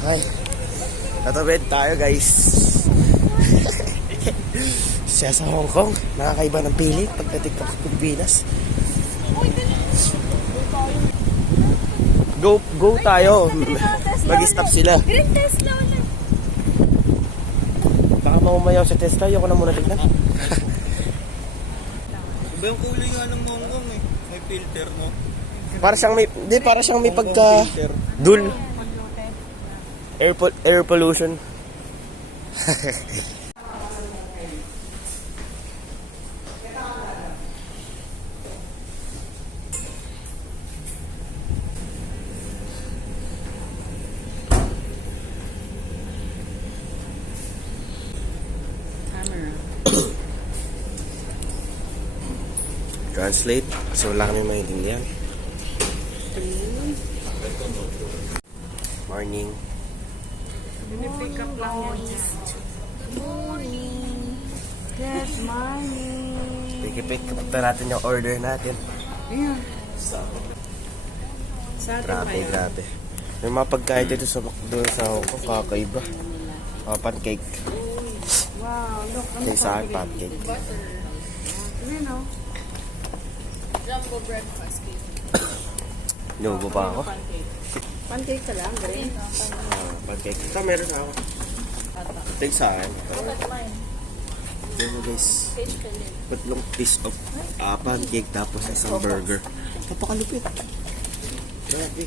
Ay, tatawid tayo guys. Siya sa Hong Kong, nakakaiba ng pili pagdating ka sa Pilipinas. Go tayo. Mag-stop sila. Green Tesla ulit. Baka maumayaw sa Tesla, ayoko na muna tignan. Iba yung kulay nga ng Hong Kong eh. May filter, no? Para siyang may pagka dul. Air pollution. Translate. So wala kami maintindihan. Morning. Pick up lang yan. Morning. Good morning. Pick up na natin yung order natin. Ayan. Sa atin pa yan. Grabe. May mga pagkain dito sa doon sa Hong Kong, kakaiba. Pancake. Wow, look. Kaya sa akin, pancake. Ayan o. Jumbo breakfast cake. Inuubo pa ako. Pancake ka lang, Green. Pancake. Ito, meron na ako. Ito yung sa akin. Ito mo guys. Tatlong piece of pancake tapos isang burger. Napakalupit. Grabe.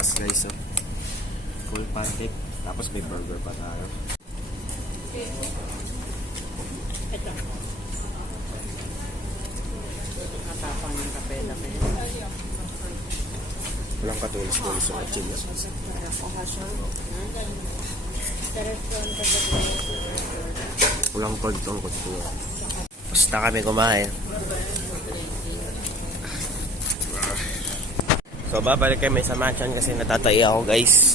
Slice of full pancake tapos may burger pa tayo. Ito. Natapang yung kapela kayo. Walang katulis-tulis yung kachilya. Walang pagtong kutsura. Basta kami kumain. So babalik kami sa mansion kasi natatay ako guys.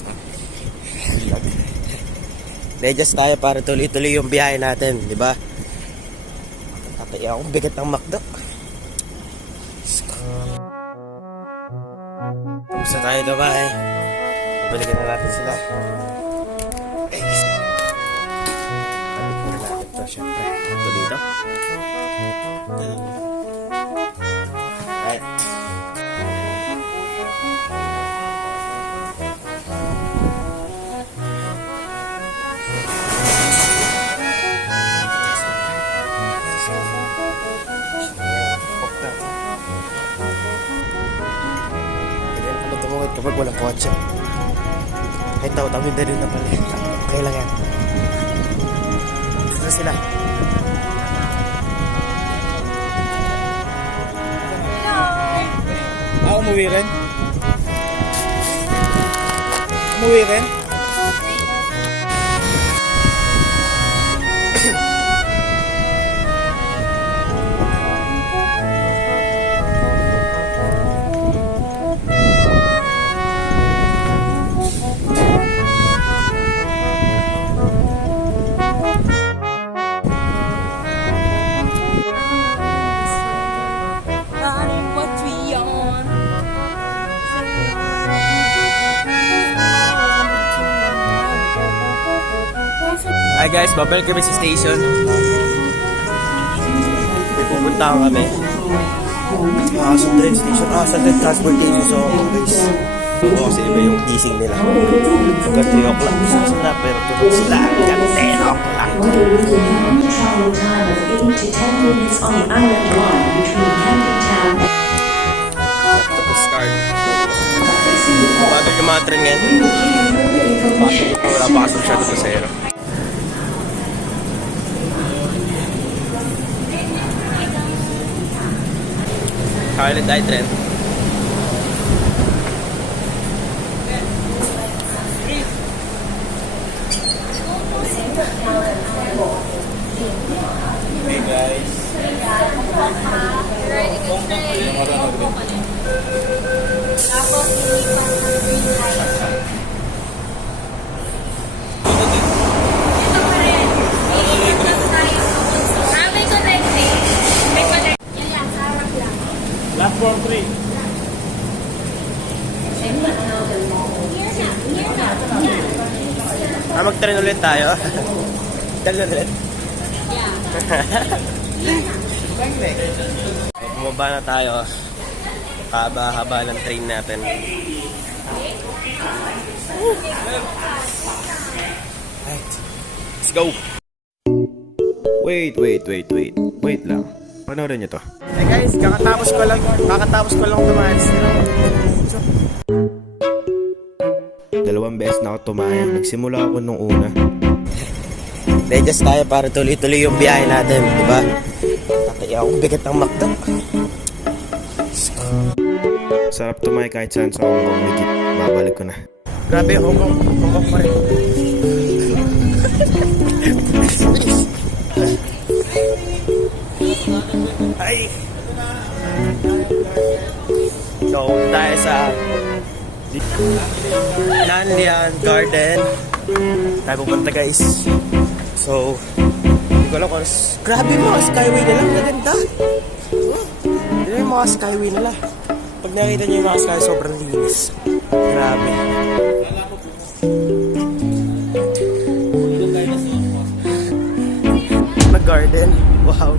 Redyas tayo para tuloy-tuloy yung biyahe natin, di ba? Natatay ako, bigat ng McDo. Tapos na tayo ito ba eh. Balikan na natin sila. Balik na natin ito syempre. Ito dito. Right. Kapag walang kotse kahit tawid na rin na pala okay lang yan. Saan sila? Umuwi rin? Umuwi rin? Hi guys, babalik kami sa station. May pupuntahan kami. Sunday station. Sunday transportation. So guys, kasi iba yung gising nila. Hanggang 3 o'clock gising sila, pero tulog sila hanggang 10 o'clock. Tapos card. Bago yung mga train ngayon. Wala pa kasi masyado pasahero. Scarlet Eye Trend. Hey guys. May connecting. May connect. Yan yan, sa harap lang. Last for 3. Mag-train ulit tayo. Dali ulit. Bumaba na tayo. Haba-haba ng train natin. Right. Let's go. Wait lang. Panoorin nyo to. Hey guys, kakatapos ko lang tumaas. Dalawang beses na ako tumayan. Nagsimula ako nung una. Redyas tayo para tuloy-tuloy yung biyahe natin, di ba? Tataya akong bigat ng McDo. Sarap tumayo kahit saan sa Hong Kong. Legit, babalik ko na. Grabe, Hong Kong pa rin. Ay! So, tayo sa Nanlian Garden. Tayo pupunta guys. So, hindi ko alam kung grabe mga skyway nila, maganda. Hindi yung mga skyway nila. Pag nakita nyo yung mga skyway, sobrang linis. Grabe. Garden. Wow.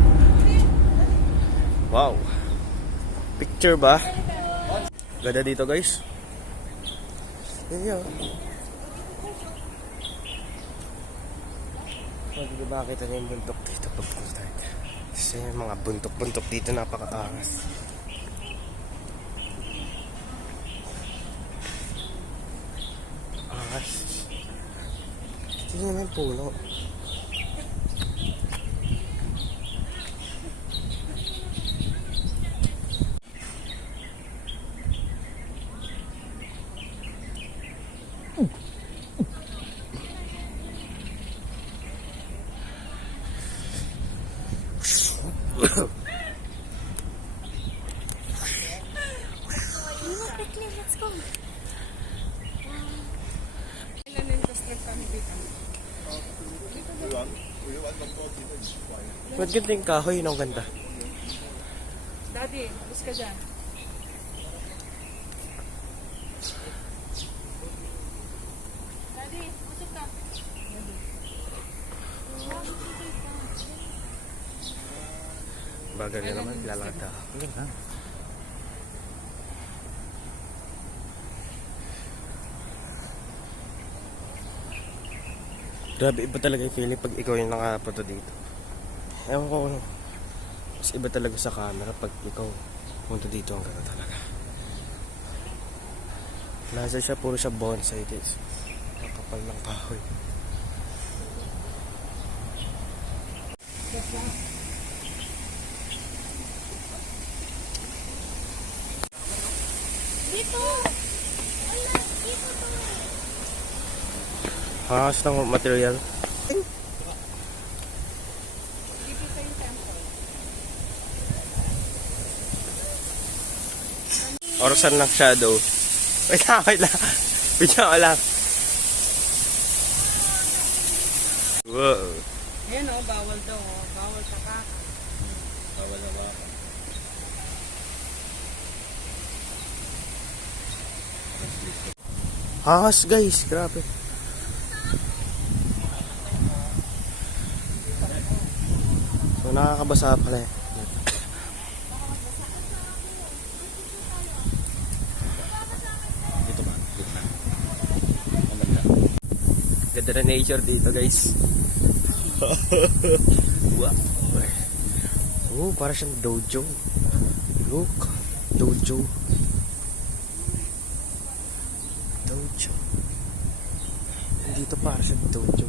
Wow. Picture ba? Ganda dito guys. Yan yun. Hindi ba makita niyo yung bundok dito pag start? Kasi yung mga buntok-buntok dito napakaangas. Angas. Tingnan mo yung puno. Let's go. Ba't ganda yung kahoy? Ang ganda. Daddy, bus ka dyan. Daddy, usap ka. Bagal na naman, lalakad ka. Grabe, iba talaga yung feeling pag ikaw yung nakapunta dito. Ewan ko, mas iba talaga sa camera pag ikaw punta dito, ang ganda talaga. Nasa siya, puro siya bonsai guys. Ang kapal ng kahoy. Dito. Wala, dito to. Hangas ng material. Orasan ng shadow. Wait lang. Bigyan ko lang. Wow. Ayan o, bawal daw o. Bawal tapakan. Bawal na ba? Hangas guys, grabe. So nakakabasa pala eh. Dito ba? Dito na. Ganda na nature dito guys. Wow. Oh, para siyang dojo. Look, dojo. Dojo. dojo. Dito para sa dojo.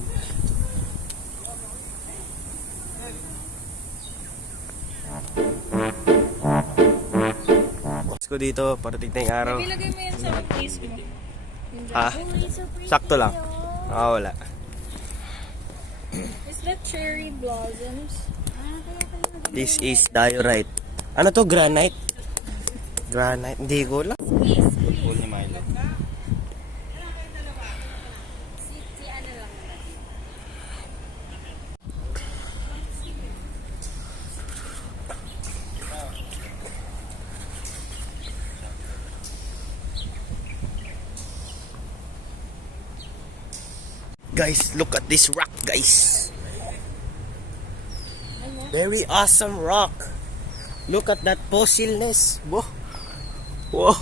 Let's go dito para tignan yung araw. Ilagay mo yan sa case mo. Ha? Sakto lang. Ah, wala. Is that cherry blossoms? This is diorite. Ano to? Granite? Granite? Hindi ko lang. Full ni Milo. Guys, look at this rock, guys. Very awesome rock. Look at that fossilness. Whoa. Whoa.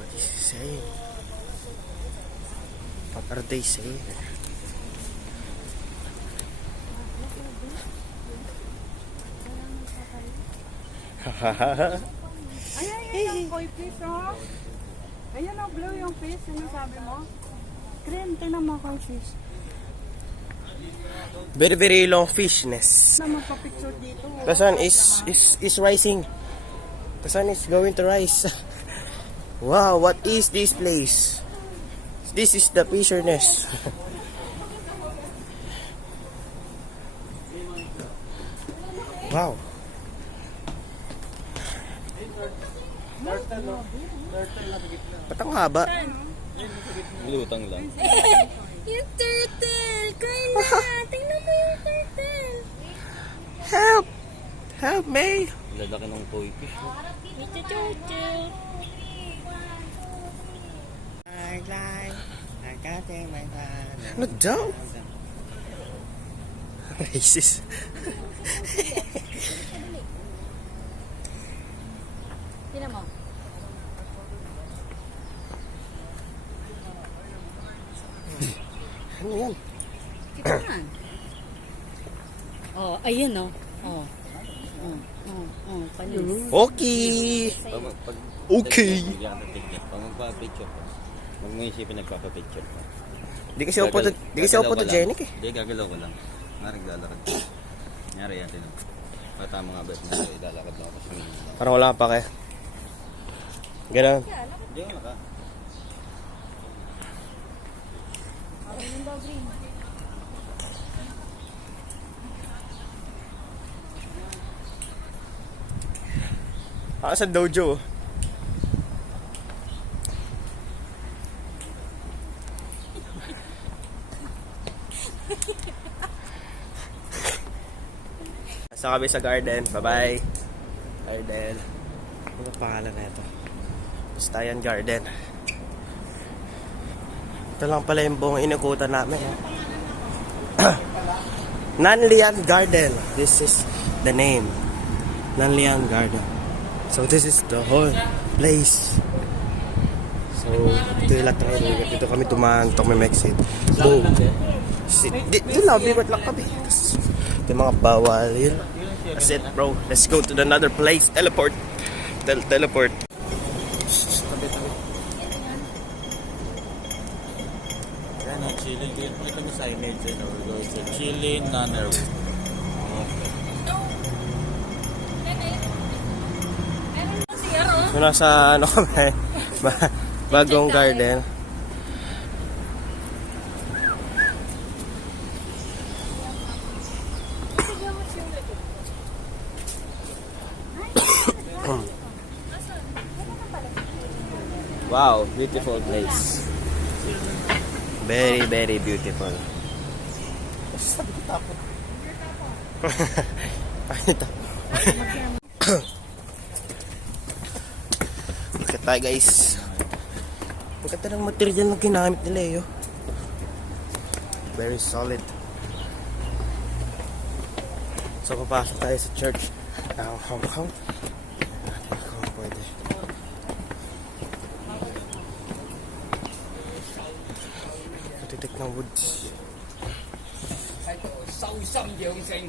What is he saying? What are they saying? Ayan yung koi fish, oh. Ayan o, blue yung fish. Ano sabi mo? Green, tinan mo koi fish. Very, very long fishness. Na magpa-picture dito. The sun is rising. The sun is going to rise. Wow, what is this place? This is the fishness. Wow. Ba't ang haba? Lutang lang. Yung turtle! Carla! Tingnan mo yung turtle! Help! Help me! Lalaki ng koi fish. It's a turtle! Ano daw? Racist. Tingnan mo. Ano yan? Oh, ayun o. Oh. Panis. Okay! Okay! Pag magpa-picture ka, huwag mo isipin nagpapa-picture ka. Di kasi ako photogenic eh. Hindi, gagalaw ko lang. Naglalakad. Nangyari yan, tinan. Pata mga bet na ilalakad lang ako sa mga. Parang wala pa kaya. Ganun. Hindi ko naka. Sa dojo. Nasa kami sa garden. Bye-bye. Garden. Ano pangalan na ito? Stayan Garden. Ito lang pala yung buong inukutan namin. Nanlian Garden. This is the name. Nanlian Garden. So this is the whole place. So ito yung lahat ng inugat. Dito kami tumaan. Ito kami exit. Boom. Dito lang. Bibat lang kami. Ito yung mga bawal. Yun. That's it, bro. Let's go to another place. Teleport. Teleport. Yan, chilling. Ito yung signage. It's a chilling nunnery. So nasa ano kami, bagong garden. Wow, beautiful place. Very, very beautiful. Look at tayo guys. Ang ganda ng material na ginamit nila eh. Oh. Very solid. So papasok tayo sa church. Hong Kong. Kung pwede. Titik ng woods. Sâu xâm dưỡng sinh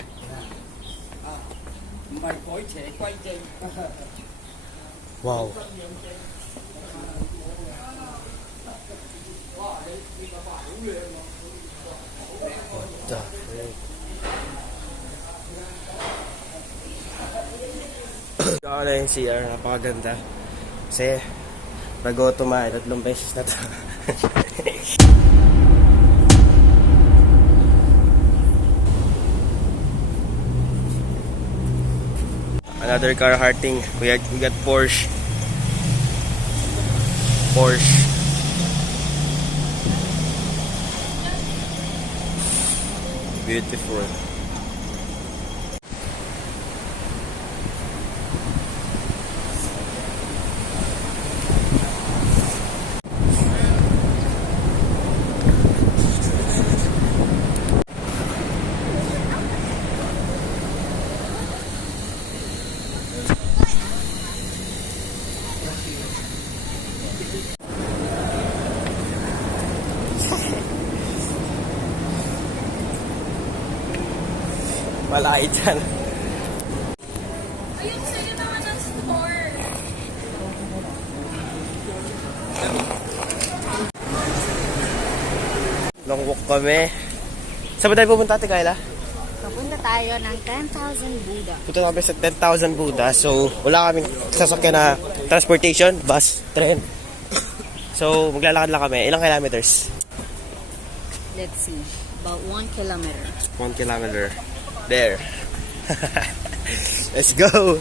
mày cõi trẻ quay chân. Wow. What the frick? Ako na yung CR, napakaganda. Kasi, bago tumahay, 3 beses na to. Another car hearting. We got Porsche. Beautiful. Malaki dyan. Ayun, sa'yo naman ang store. Long walk kami. Saan ba tayo pupunta, Ate Kayla? Papunta tayo ng 10,000 Buddha. Punta kami sa 10,000 Buddha. So, wala kaming sasakyan na transportation, bus, tren. So, maglalakad lang kami. Ilang kilometers? Let's see. About 1 kilometer. 1 kilometer. There. Let's go.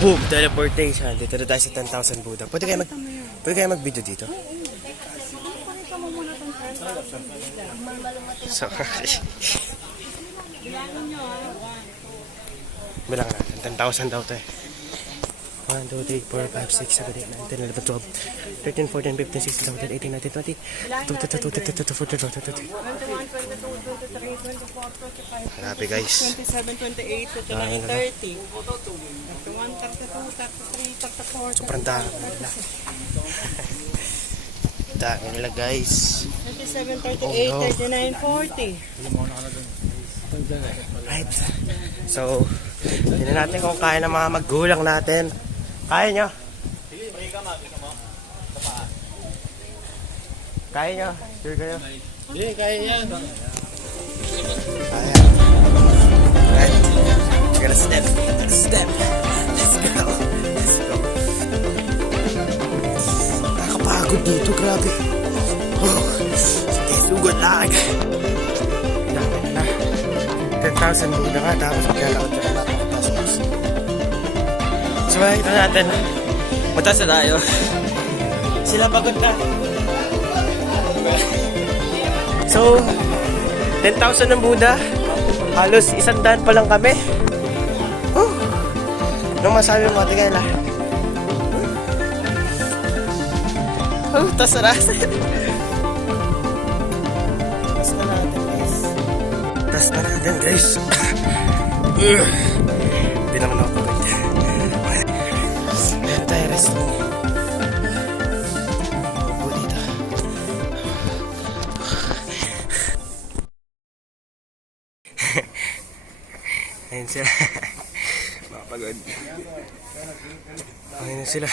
Boom! Teleportation. Dito na tayo sa 10,000 Buddha. Pwede kayo mag-video dito? Pakita mo muna itong 10,000. So, Bilangin nyo ha. bilang natin. 10,000 daw to eh. 1, 2, 3, 4, 5, 6, 7, 8, 9, 10, 11, 12, 13, 14, 15, 16, 17, 18, 19, 20, 22, 23, 24, 25. 21, 22, 23, 24, 25, Hanapin guys. 27, 28, 29, 30. 31, 32, 33, 34, Sobrang dami. Dami nila guys. 37, Oh, 38, no. 39, 40. Right. So, tingnan natin kung kaya ng mga magulang natin. Kaya nyo? Kaya nyo? Sure kayo? Hindi, kaya yan. Kaya. Right. We're gonna step. Step. Let's go. Let's go. Nakakapagod dito, grabe. Oh, sige, sugod lang. Dami na. 10,000 muna ka, tapos maglalakad ka na. So, makikita natin. Mataas na tayo. Sila pagod na. So, 10,000 ng Buddha. Halos 100 pa lang kami. Anong masabi mo, Ate Kayla? Tas na natin. Tas na natin, guys. Tas na natin, guys. Hindi naman ako pagod. Meron tayo rest room. Upo dito. Ayun sila. Makapagod. Ayun na sila.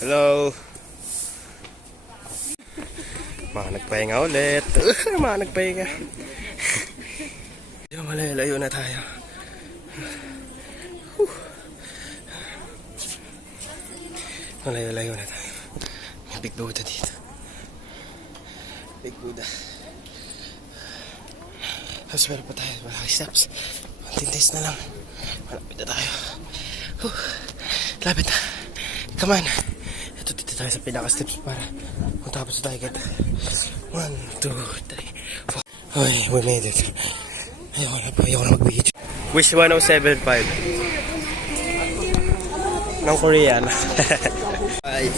Hello. Mga nagpahinga ulit. Mga nagpahinga. Malayo na tayo. Malayo na tayo. May Big Buddha dito. Big Buddha. Haswell pa tayo. Malaki steps. Kontintis na lang. Malapit na tayo. Lapit na. Come on. Ito dito tayo sa pinaka-steps para kung tapos tayo kita. 1, 2, 3, 4. Ay, we made it. Ayoko na mag-video. Wish 1075. Ng Korean. Ay,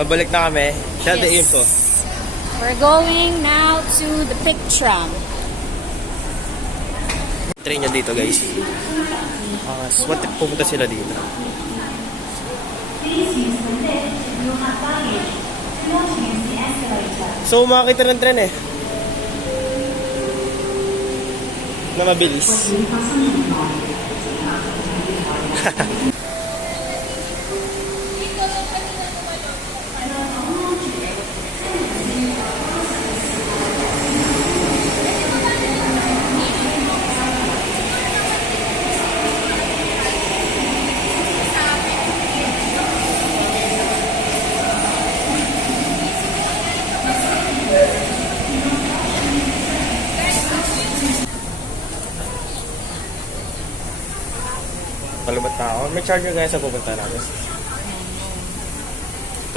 pabalik na kami. Share the info. We're going now to the Pic Tram. Train niya dito guys. What if pumunta sila dito? So makakita ng tren eh. Na mabilis. Palubat na ako. May charger guys sa pupunta natin.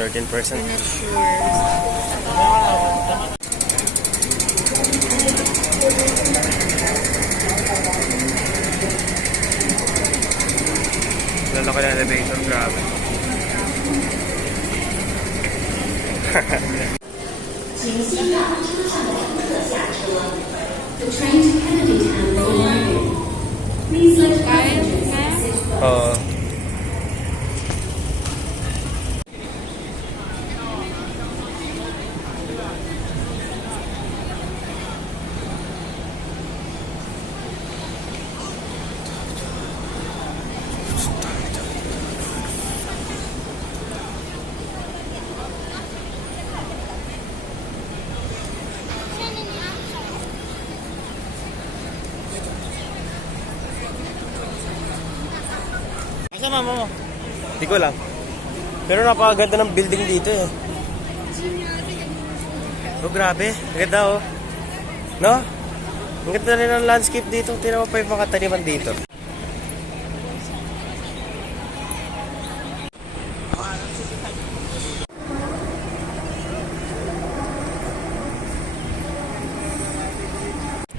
13%. Lalaki na elevator, grabe. Oo. Asa mama mo? Hindi ko lang. Pero napakaganda ng building dito eh. Oh, grabe. Ang ganda oh. No? Ang ganda rin ng landscape dito. Tingnan mo pa yung mga taniman dito.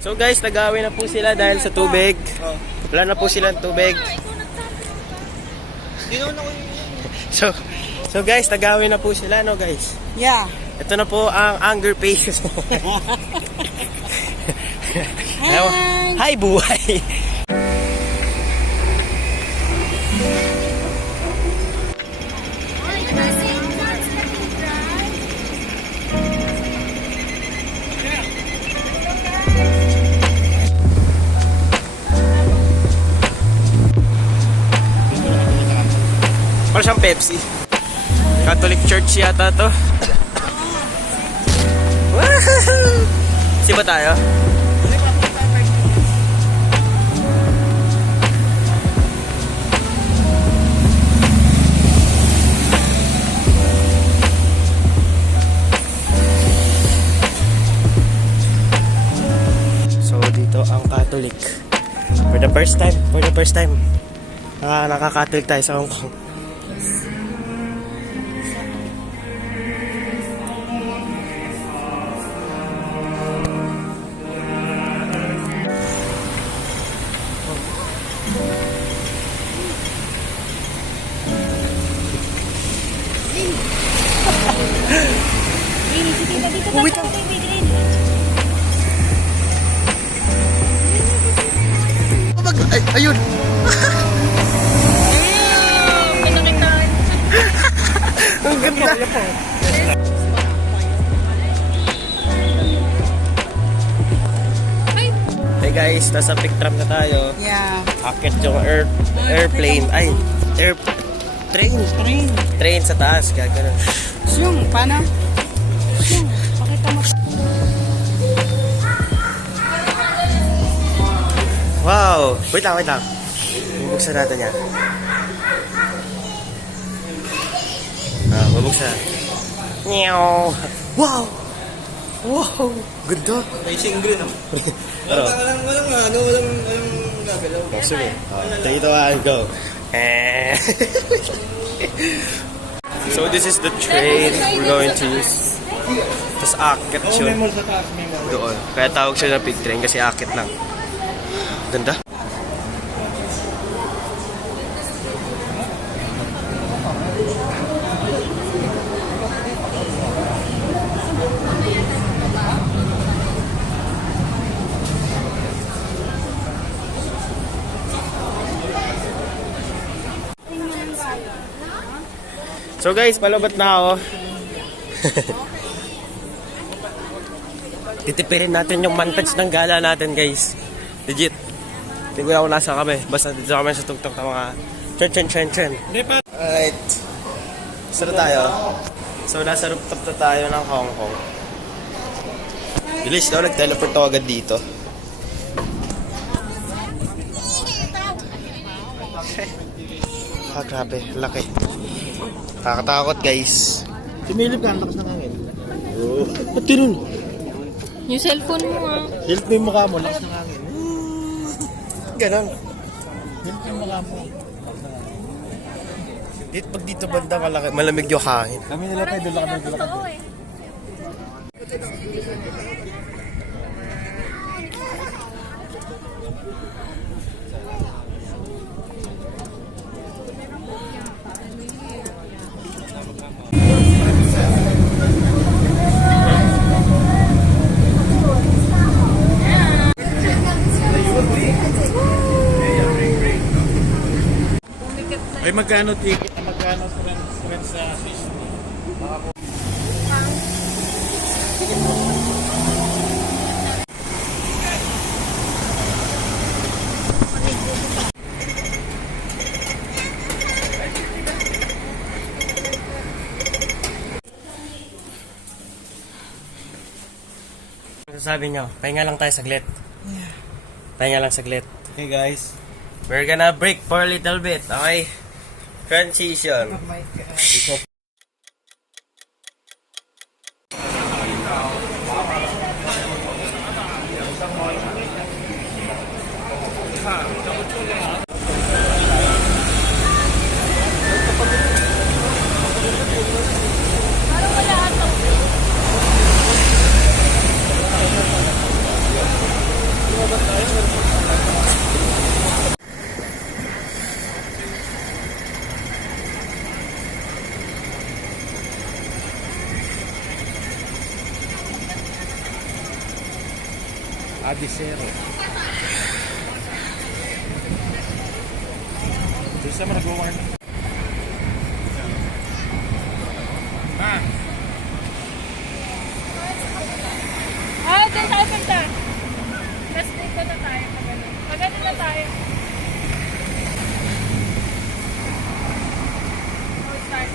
So guys, nag-away na po sila dahil sa tubig. Wala na po silang tubig. So guys, nag-away na po sila, no guys? Yeah. Ito na po ang anger face. Hi buhay. Parang siyang Pepsi. Catholic Church yata to. Siba tayo? So dito ang Catholic. For the first time. Nakaka-Catholic tayo sa Hong Kong. Wait lang. Ay, ayun. Ang ganda. Hey guys, nasa pick tram na tayo. Yeah. Akit yung airplane. Ay, train sa taas. Gagano. Yung, paano? Yung, pakita mo. Wow! Wait lang. Bubuksan natin yan. Bubuksan. Meow! Wow! Ganda! Racing green oh. Ano? Walang gagalaw. Oh, sige. Dito I go. So this is the train we're going to use. Tapos akit siya. Doon. Kaya tawag siya na pig train kasi akit lang. Ganda. So guys, palabot na ako. Titipirin natin yung montage ng gala natin guys. Legit. Hindi ko ako nasa kami. Basta dito kami sa tugtog ng mga chen. Alright. Saan na tayo? So nasa rooftop na tayo ng Hong Kong. Bilis daw, nag-teleport ako agad dito. Ah, grabe. Laki. Kakatakot guys. Tumilip ka, ang lakas ng hangin. Oh. Ba't tinun? Yung cellphone mo ah. Hilip mo yung mukha mo, lakas ng hangin. Ganon. Hilip yung mukha mo. Dito, pag dito banda malaki, malamig yung hangin. Kami nila tayo, doon lang kami, doon lang kami. Totoo eh. Ay, magkano ticket? Magkano friends sa Swiss? Sabi nyo, pahinga lang tayo saglit. Pahinga lang saglit. Okay guys. We're gonna break for a little bit, okay? Transition. Oh my God. Adisero. Bisa mo nag-warn. Ah, dyan tayo punta. Last day ko na tayo. Pagano na tayo. Oh, start.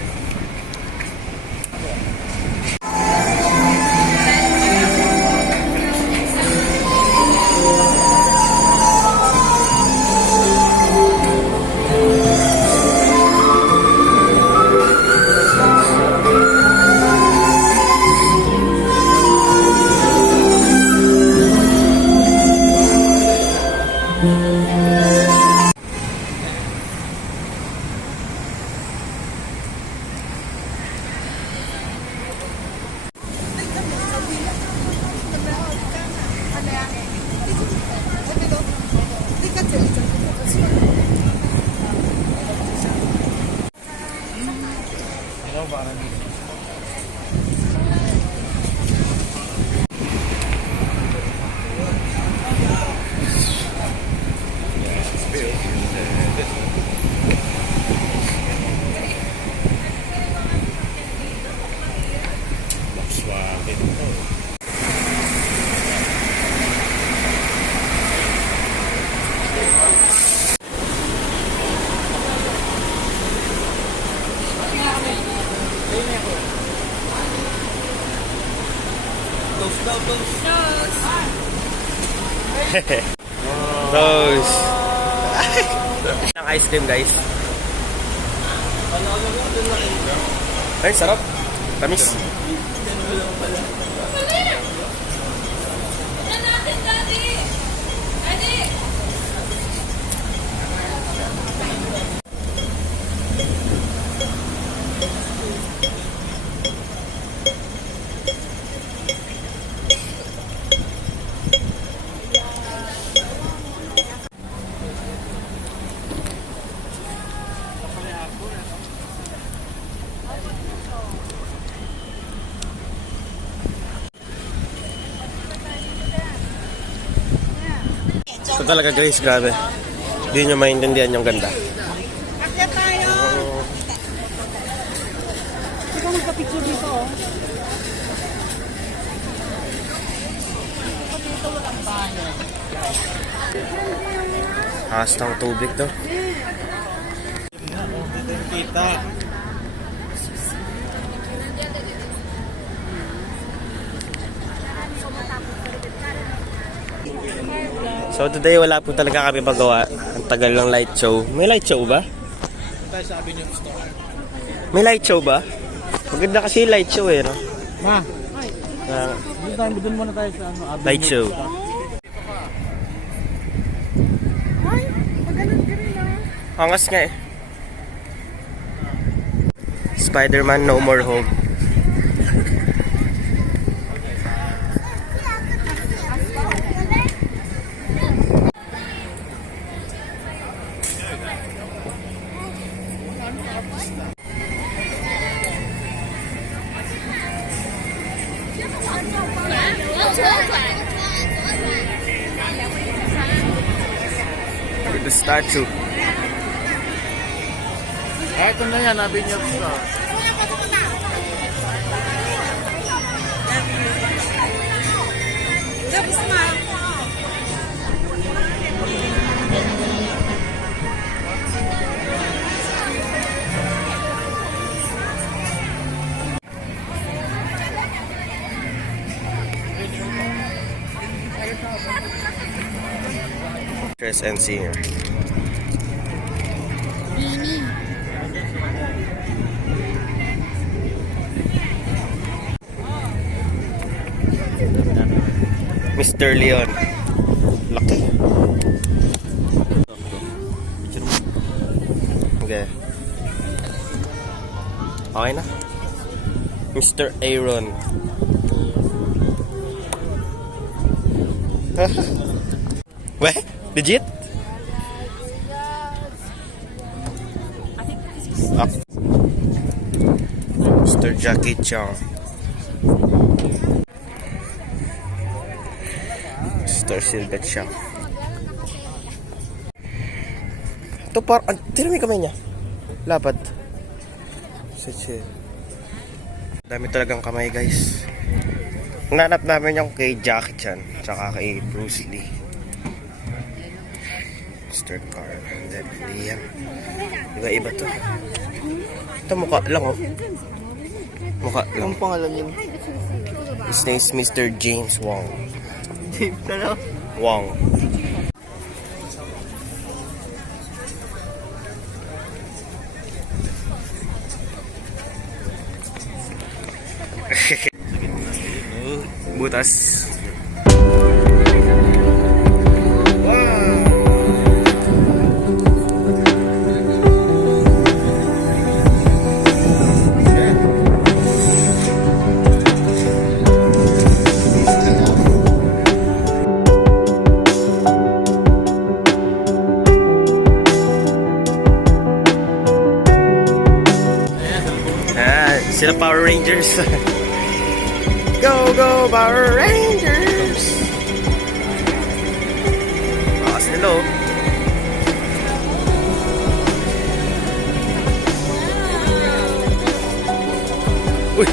Those. Ang ice cream guys. Ay, sarap. Tamis. Ito talaga guys, grabe. Hindi nyo maintindihan yung ganda. Akyat tayo! Taas ng tubig to. Kita. So today wala po talaga kami magawa. Ang tagal ng light show. May light show ba? May light show ba? Maganda kasi yung light show eh, no? Ma, Ah, doon muna tayo sa ano, light show. Ay, maganon ka rin ah. Angas nga eh. Spider-Man No More Home. With the statue. Ah, ito na yan, Avenue of Star. Actress and singer. Mr. Leon. Laki. Okay. Okay na. Mr. Aaron. Weh? Legit? Ah. Mr. Jackie Chan. Mr. Silvet Shaw. Ito parang... Tira mo yung kamay niya. Lapad. Sachi. Dami talagang kamay, guys. Nanap namin yung kay Jackie Chan. Tsaka kay Bruce Lee. Mr. Carl. And then Liam. Iba-iba to. Ito mukha lang, oh. Mukha lang. Ang pangalan niyo? His name is Mr. James Wong. James na lang. Wong. Butas. Sila Power Rangers. Go, go, Power Rangers! Bakas nila, oh. Uy!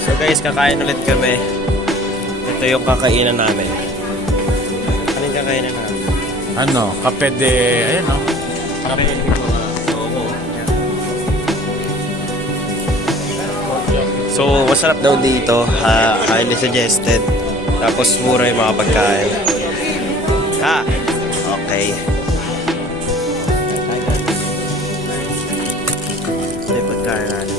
So guys, kakain ulit kami. Ito yung kakainan namin. Ano yung kakainan namin? Ano, kape de, ayun no? Kape de Coco. So, masarap daw dito. Highly suggested. Tapos, mura yung mga pagkain. Ha? Okay. So, yung pagkain natin.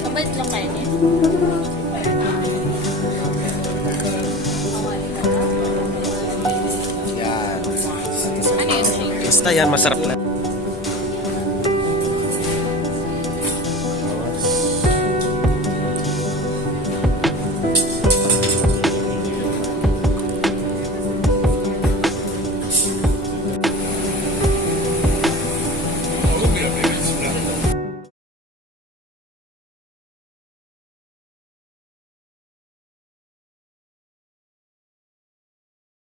Kabait lang kayo niya. Yan. Ano yun? Basta yan, masarap na.